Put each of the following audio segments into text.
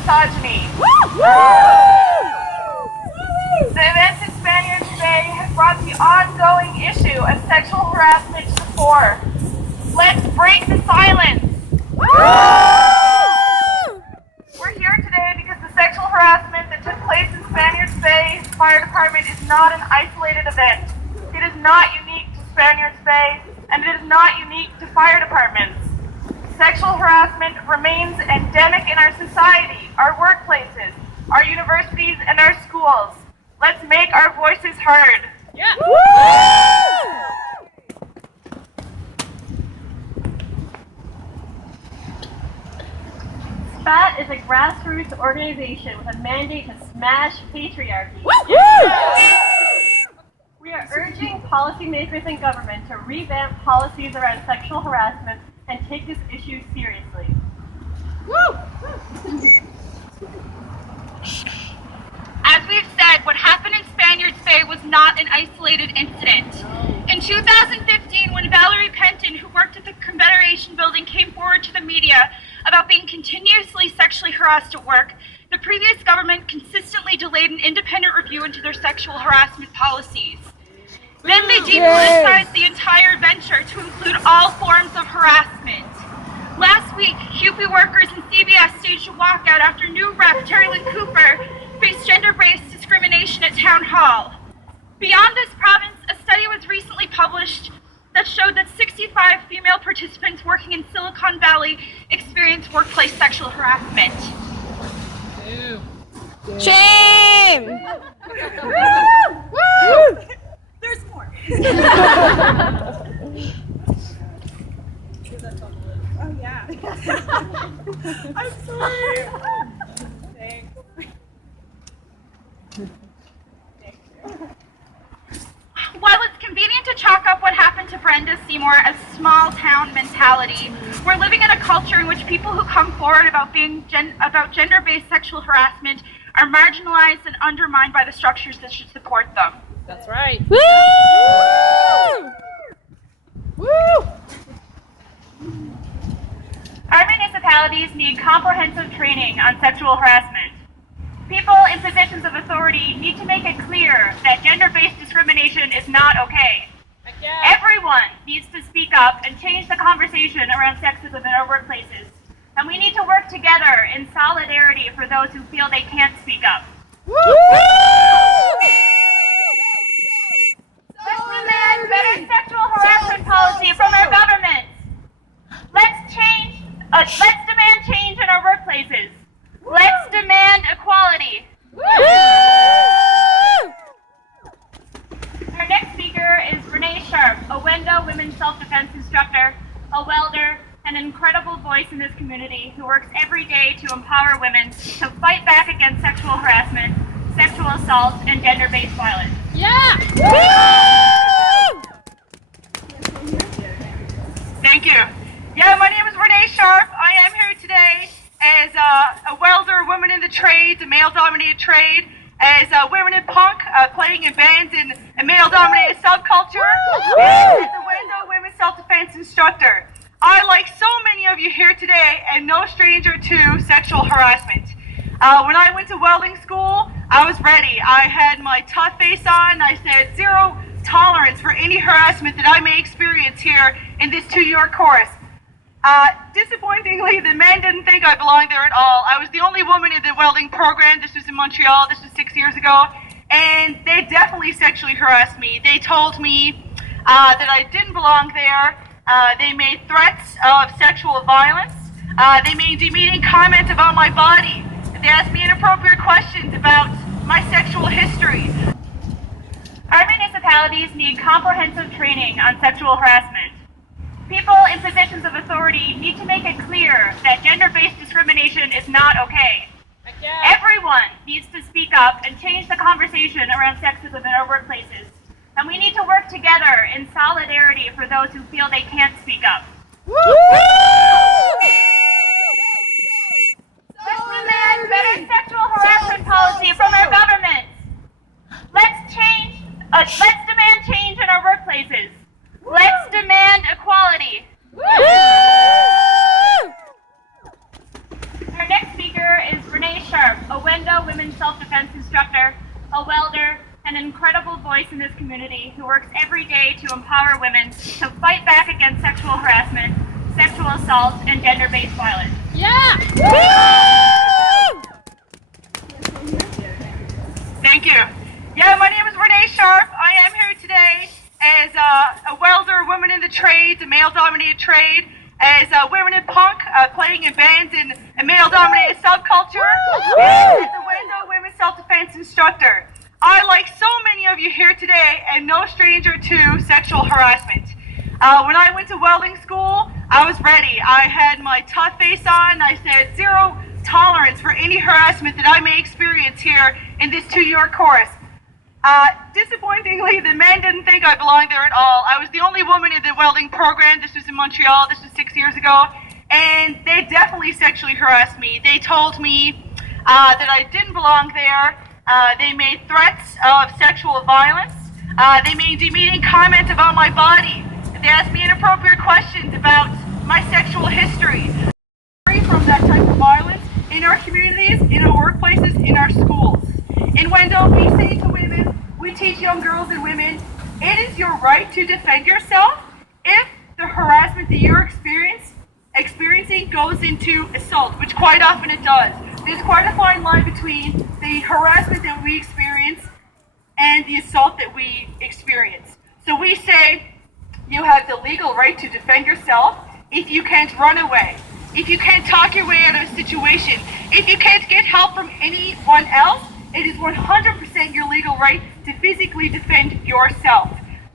misogyny. The events in Spaniards Bay have brought the ongoing issue of sexual harassment to the fore. Let's break the silence. We're here today because the sexual harassment that took place in Spaniards Bay Fire Department is not an isolated event. It is not unique to Spaniards Bay, and it is not unique to fire departments. Sexual harassment remains endemic in our society, our workplaces, our universities, and our schools. Let's make our voices heard. Yeah. SPAAT is a grassroots organization with a mandate to smash patriarchy. We are urging policymakers and government to revamp policies around sexual harassment and take this issue seriously. As we've said, what happened in Spaniards Bay was not an isolated incident. In 2015, when Valerie Penton, who worked at the Confederation building, came forward to the media about being continuously sexually harassed at work, the previous government consistently delayed an independent review into their sexual harassment policies. Then they depoliticized the entire venture to include all forms of harassment. Last week, HUPE workers in CBS staged a walkout after new rep Terry Lynn Cooper faced gender-based discrimination at Town Hall. Beyond this province, a study was recently published that showed that 65 female participants working in Silicon Valley experienced workplace sexual harassment. Shame! Woo! There's more. Oh yeah. I'm sorry. Thanks. While it's convenient to chalk up what happened to Brenda Seymour as small town mentality, we're living in a culture in which people who come forward about gender-based sexual harassment are marginalized and undermined by the structures that should support them. That's right. Woo! Woo! Our municipalities need comprehensive training on sexual harassment. People in positions of authority need to make it clear that gender-based discrimination is not okay. Everyone needs to speak up and change the conversation around sexism in our workplaces. And we need to work together in solidarity for those who feel they can't speak up. Let's demand better sexual harassment policy from our government. Let's demand change in our workplaces. Let's demand equality. Our next speaker is Renee Sharpe, a Wendo women's self-defense instructor, a welder, and an incredible voice in this community who works every day to empower women to fight back against sexual harassment, sexual assault, and gender-based violence. Yeah! Thank you. Yeah, my name is Renee Sharpe. I am here today as a welder, woman in the trades, a male-dominated trade, as women in punk, playing in bands in a male-dominated subculture, and as a Wendo women's self-defense instructor. I, like so many of you here today, am no stranger to sexual harassment. When I went to welding school, I was ready. I had my tough face on. I said, zero tolerance for any harassment that I may experience here in this 2-year course. Disappointingly, the men didn't think I belonged there at all. I was the only woman in the welding program. This was in Montreal. This was 6 years ago. And they definitely sexually harassed me. They told me that I didn't belong there. They made threats of sexual violence. They made demeaning comments about my body. They asked me inappropriate questions about my sexual history. Our municipalities need comprehensive training on sexual harassment. People in positions of authority need to make it clear that gender-based discrimination is not okay. Everyone needs to speak up and change the conversation around sexism in our workplaces. And we need to work together in solidarity for those who feel they can't speak up. Let's demand better sexual harassment policy from our government. Let's demand change in our workplaces. Let's demand equality. Our next speaker here is Renee Sharpe, a Wendo women's self-defense instructor, a welder, and an incredible voice in this community who works every day to empower women to fight back against sexual harassment, sexual assault, and gender-based violence. Yeah! Thank you. Yeah, my name is Renee Sharpe. I am here today as a welder, woman in the trades, a male-dominated trade, as women in punk, playing in bands in a male-dominated subculture, and as a Wendo women's self-defense instructor. I, like so many of you here today, am no stranger to sexual harassment. When I went to welding school, I was ready. I had my tough face on. I said, zero tolerance for any harassment that I may experience here in this 2-year course. Disappointingly, the men didn't think I belonged there at all. I was the only woman in the welding program. This was in Montreal. This was 6 years ago. And they definitely sexually harassed me. They told me that I didn't belong there. They made threats of sexual violence. They made demeaning comments about my body. They asked me inappropriate questions about my sexual history. Free from that type of violence in our communities, in our workplaces, in our schools. In Wendo, we say to women, we teach young girls and women, it is your right to defend yourself if the harassment that you're experiencing goes into assault, which quite often it does. There's quite a fine line between the harassment that we experience and the assault that we experience. So we say, you have the legal right to defend yourself if you can't run away, if you can't talk your way out of a situation, if you can't get help from anyone else. It is 100% your legal right to physically defend yourself.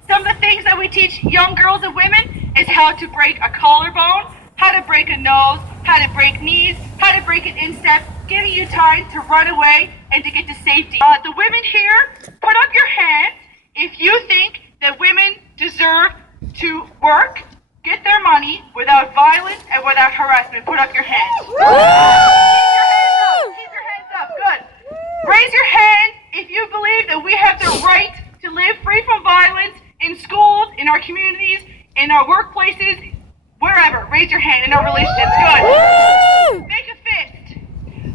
Some of the things that we teach young girls and women is how to break a collarbone, how to break a nose, how to break knees, how to break an instep, giving you time to run away and to get to safety. The women here, put up your hand if you think that women deserve to work, get their money without violence and without harassment. Put up your hands. Keep your hands up. Good. Raise your hand if you believe that we have the right to live free from violence in schools, in our communities, in our workplaces, wherever. Raise your hand in our relationships. Good. Make a fist.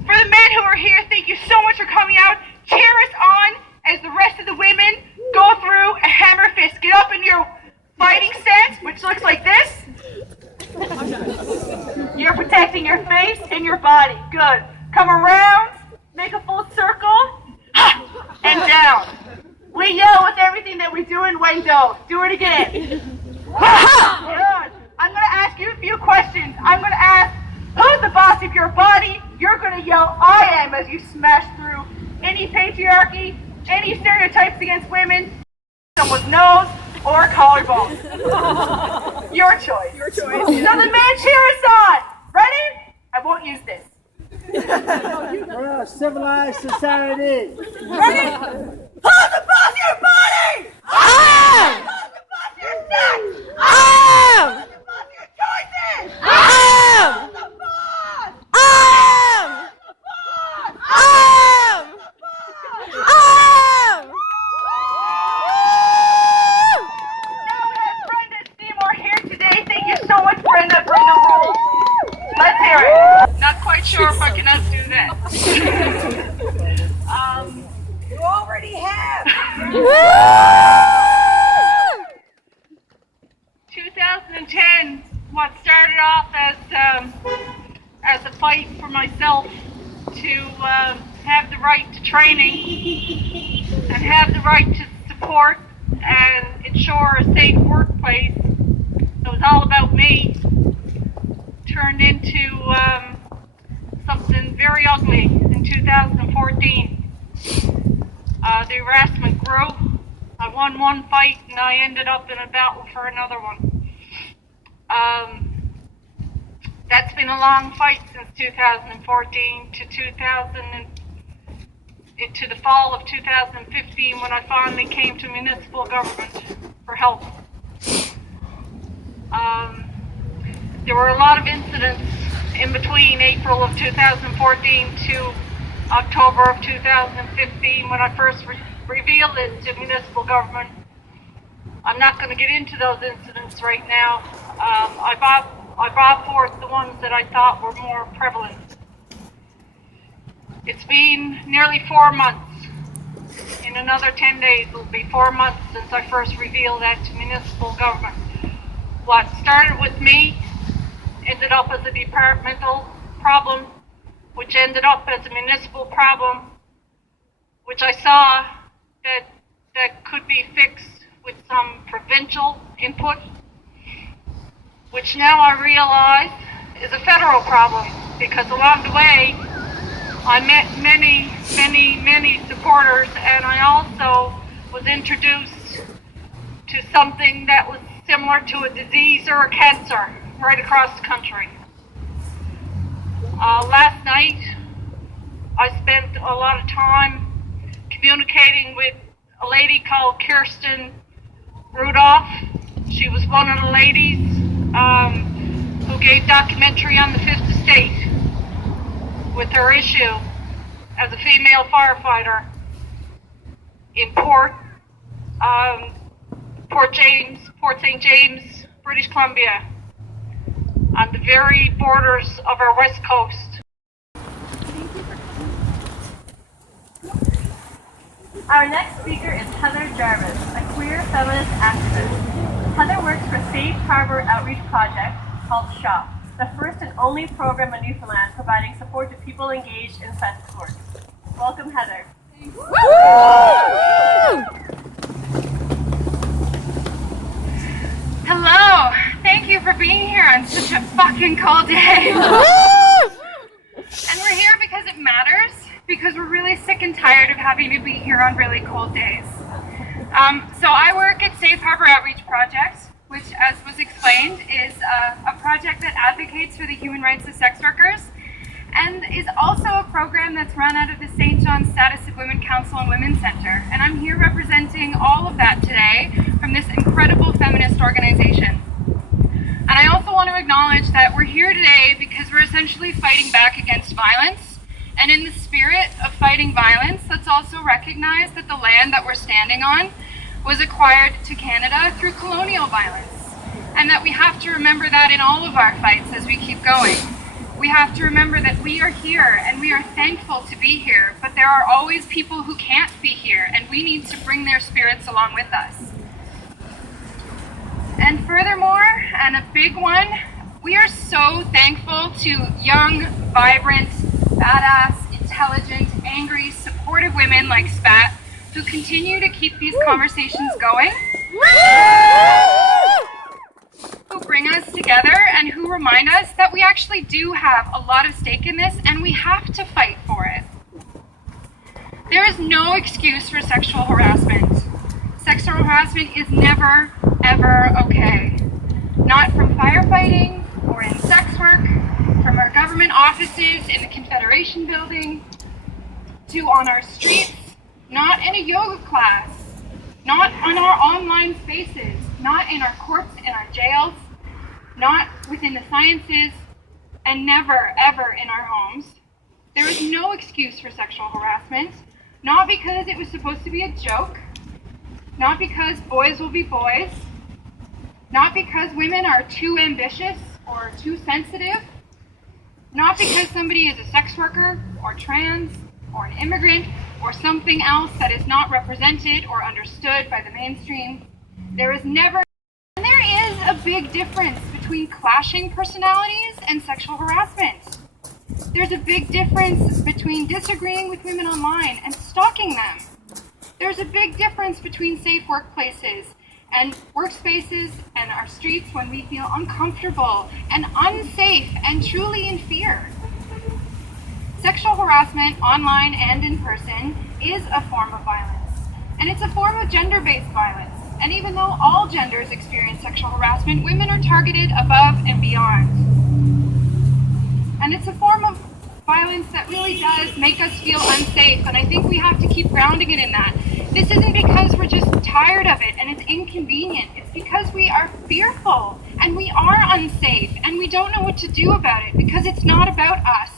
For the men who are here, thank you so much for coming out. Cheer us on as the rest of the women go through a hammer fist. Get up in your fighting stance, which looks like this. You're protecting your face and your body. Good. Come around. Make a full circle, and down. We yell with everything that we do in Wendo. Do it again. Good. I'm going to ask you a few questions. I'm going to ask, who's the boss of your body? You're going to yell, I am, as you smash through any patriarchy, any stereotypes against women, someone's nose, or collarbone. Your choice. Your choice. So the man cheer us on. Ready? I won't use this. We're a civilized society. Ready? Who's the boss of your body? I am! Who's the boss of your sex? I am! Who's the boss of your choices? I am! Who's the boss? I am! Who's the boss? I am! I am! Now we have Brenda Seymour here today. Thank you so much, Brenda. Brenda rules. Let's hear it. Not quite sure if I can undo that. You already have. 2010, what started off as a fight for myself to have the right to training and have the right to support and ensure a safe workplace. It was all about me. Turned into something very ugly in 2014. The harassment grew. I won one fight and I ended up in a battle for another one. That's been a long fight since 2014 to the fall of 2015 when I finally came to municipal government for help. There were a lot of incidents in between April of 2014 to October of 2015 when I first revealed it to municipal government. I'm not going to get into those incidents right now. I brought forth the ones that I thought were more prevalent. It's been nearly 4 months. In another 10 days, it'll be 4 months since I first revealed that to municipal government. What started with me ended up as a departmental problem, which ended up as a municipal problem, which I saw that could be fixed with some provincial input, which now I realize is a federal problem, because along the way I met many supporters, and I also was introduced to something that was similar to a disease or a cancer right across the country. Last night I spent a lot of time communicating with a lady called Kirsten Rudolph. She was one of the ladies who gave documentary on the Fifth Estate with her issue as a female firefighter in Port St. James, British Columbia, on the very borders of our west coast. Our next speaker is Heather Jarvis, a queer feminist activist. Heather works for Safe Harbor Outreach Project, called SHOP, the first and only program in Newfoundland providing support to people engaged in sex work. Welcome, Heather. Hello. Thank you for being here on such a fucking cold day. And we're here because it matters, because we're really sick and tired of having to be here on really cold days. So I work at Safe Harbor Outreach Project, which, as was explained, is a project that advocates for the human rights of sex workers, and is also a program that's run out of the St. John's Status of Women Council and Women's Center. And I'm here representing all of that today from this incredible feminist organization. And I also want to acknowledge that we're here today because we're essentially fighting back against violence. And in the spirit of fighting violence, let's also recognize that the land that we're standing on was acquired to Canada through colonial violence. And that we have to remember that in all of our fights as we keep going. We have to remember that we are here and we are thankful to be here, but there are always people who can't be here, and we need to bring their spirits along with us. And furthermore, and a big one, we are so thankful to young, vibrant, badass, intelligent, angry, supportive women like SPAAT who continue to keep these conversations going, who bring us together and who remind us that we actually do have a lot of stake in this and we have to fight for it. There is no excuse for sexual harassment. Sexual harassment is never, ever okay. Not from firefighting or in sex work, from our government offices in the Confederation building, to on our streets, not in a yoga class, not on our online spaces, not in our courts and our jails, not within the sciences, and never, ever in our homes. There is no excuse for sexual harassment, not because it was supposed to be a joke, not because boys will be boys, not because women are too ambitious or too sensitive, not because somebody is a sex worker or trans or an immigrant or something else that is not represented or understood by the mainstream. There is never, and there is a big difference between clashing personalities and sexual harassment. There's a big difference between disagreeing with women online and stalking them. There's a big difference between safe workplaces and workspaces and our streets when we feel uncomfortable and unsafe and truly in fear. Sexual harassment, online and in person, is a form of violence. And it's a form of gender-based violence. And even though all genders experience sexual harassment, women are targeted above and beyond. And it's a form of violence that really does make us feel unsafe, and I think we have to keep grounding it in that. This isn't because we're just tired of it and it's inconvenient. It's because we are fearful and we are unsafe and we don't know what to do about it because it's not about us.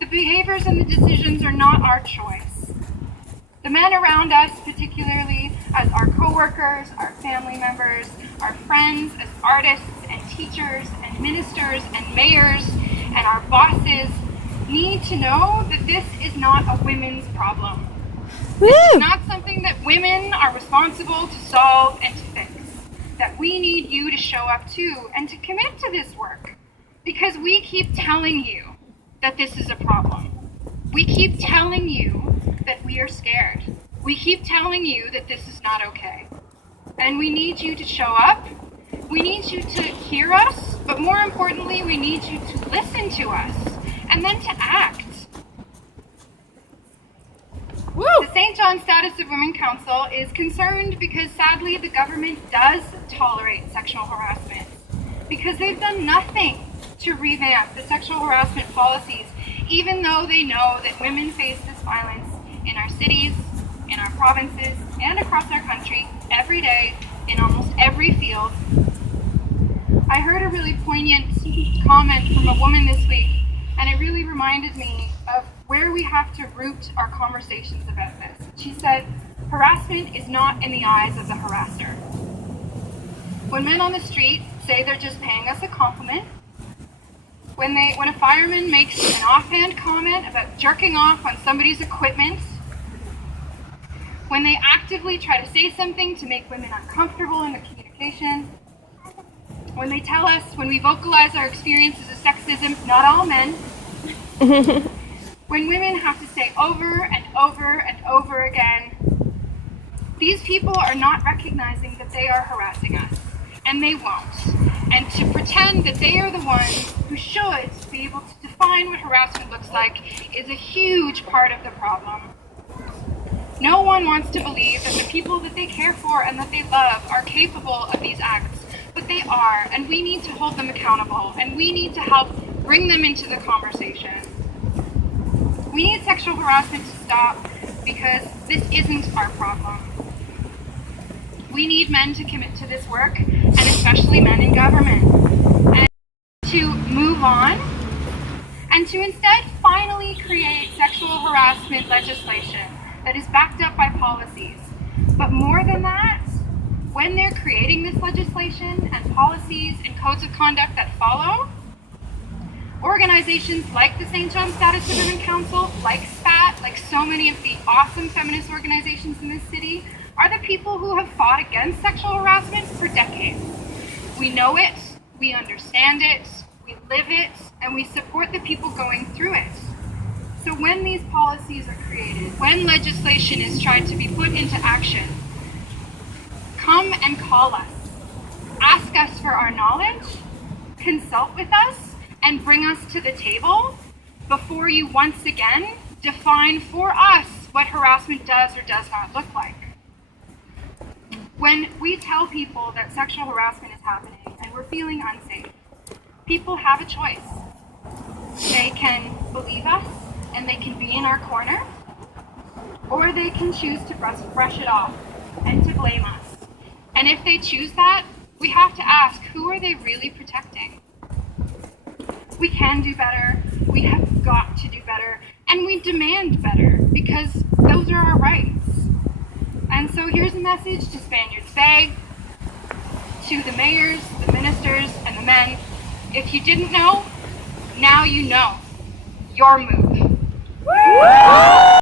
The behaviors and the decisions are not our choice. The men around us, particularly as our co-workers, our family members, our friends, as artists and teachers and ministers and mayors and our bosses, need to know that this is not a women's problem. Woo! It's not something that women are responsible to solve and to fix. That we need you to show up too and to commit to this work. Because we keep telling you that this is a problem. We keep telling you that we are scared. We keep telling you that this is not okay. And we need you to show up. We need you to hear us, but more importantly, we need you to listen to us and then to act. Woo! The St. John Status of Women Council is concerned because sadly the government does tolerate sexual harassment because they've done nothing to revamp the sexual harassment policies, even though they know that women face this violence in our cities, in our provinces, and across our country every day in almost every field. I heard a really poignant comment from a woman this week, and it really reminded me of where we have to root our conversations about this. She said, harassment is not in the eyes of the harasser. When men on the street say they're just paying us a compliment, when a fireman makes an offhand comment about jerking off on somebody's equipment, when they actively try to say something to make women uncomfortable in the communication, when they tell us, when we vocalize our experiences of sexism, not all men, when women have to say over and over and over again, these people are not recognizing that they are harassing us, and they won't. And to pretend that they are the ones who should be able to define what harassment looks like is a huge part of the problem. No one wants to believe that the people that they care for and that they love are capable of these acts, but they are, and we need to hold them accountable, and we need to help bring them into the conversation. We need sexual harassment to stop because this isn't our problem. We need men to commit to this work, and especially men in government, and to move on, and to instead finally create sexual harassment legislation that is backed up by policies. But more than that, when they're creating this legislation and policies and codes of conduct that follow, organizations like the St. John Status of Women Council, like SPAAT, like so many of the awesome feminist organizations in this city, are the people who have fought against sexual harassment for decades. We know it, we understand it, we live it, and we support the people going through it. So when these policies are created, when legislation is tried to be put into action, come and call us. Ask us for our knowledge, consult with us, and bring us to the table before you once again define for us what harassment does or does not look like. When we tell people that sexual harassment is happening and we're feeling unsafe, people have a choice. They can believe us and they can be in our corner, or they can choose to brush it off and to blame us. And if they choose that, we have to ask, who are they really protecting? We can do better, we have got to do better, and we demand better, because those are our rights. And so here's a message to Spaniards Bay, to the mayors, the ministers, and the men. If you didn't know, now you know. Your move.